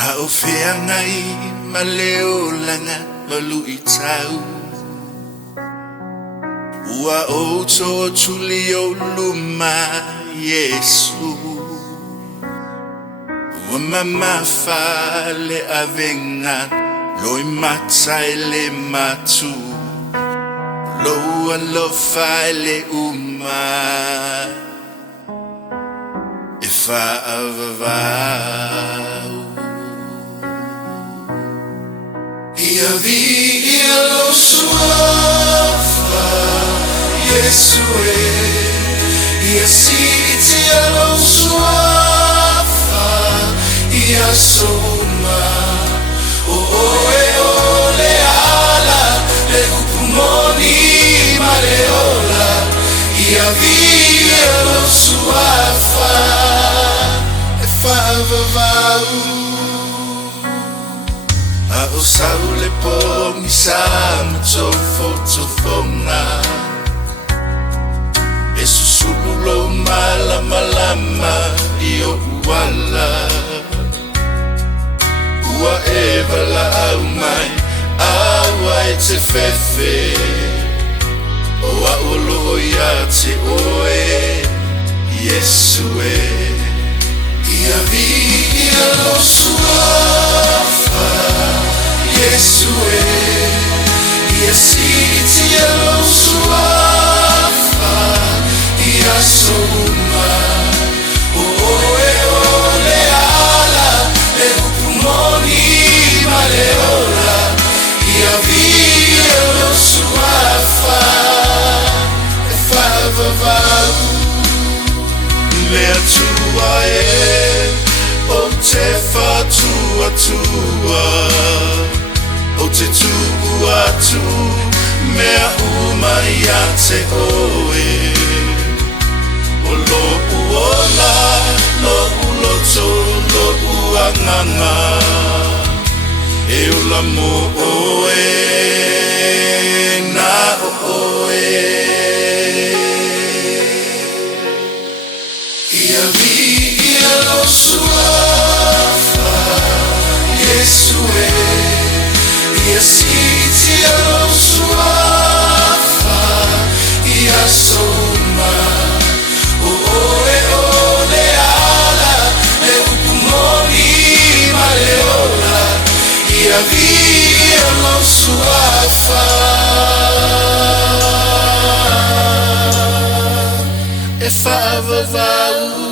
Ha'ofea ngai maleo langa malu I tau Ua oto tuli o luma Iesu Ua mama fale avenga Loi matai le matu Loa lofa le uma E whaavavau Viia Lou Suafa IESU Viia Lou Suafa Soma o le ala le upumoni maleola Viia Lou Suafa e whaavavau O saule po misama to fonga E susululo malama Io uala Ua evala au mai Awa e te fefe Oa olo ia te oe Iesu Viia Lou Suafa Iesu Viia Lou Suafa Soma o le ala le upumoni maleola Viia Lou Suafa e whaavavau Le atua o te whatuatua O te tuatu mea umai a te oe O lo uola, lo uloto, lo uanganga E ula mo oe, na oe Viia Lou Suafa Iesu Viia Lou Suafa Soma o le ala le upumoni maleola Viia Lou Suafa e whaavavau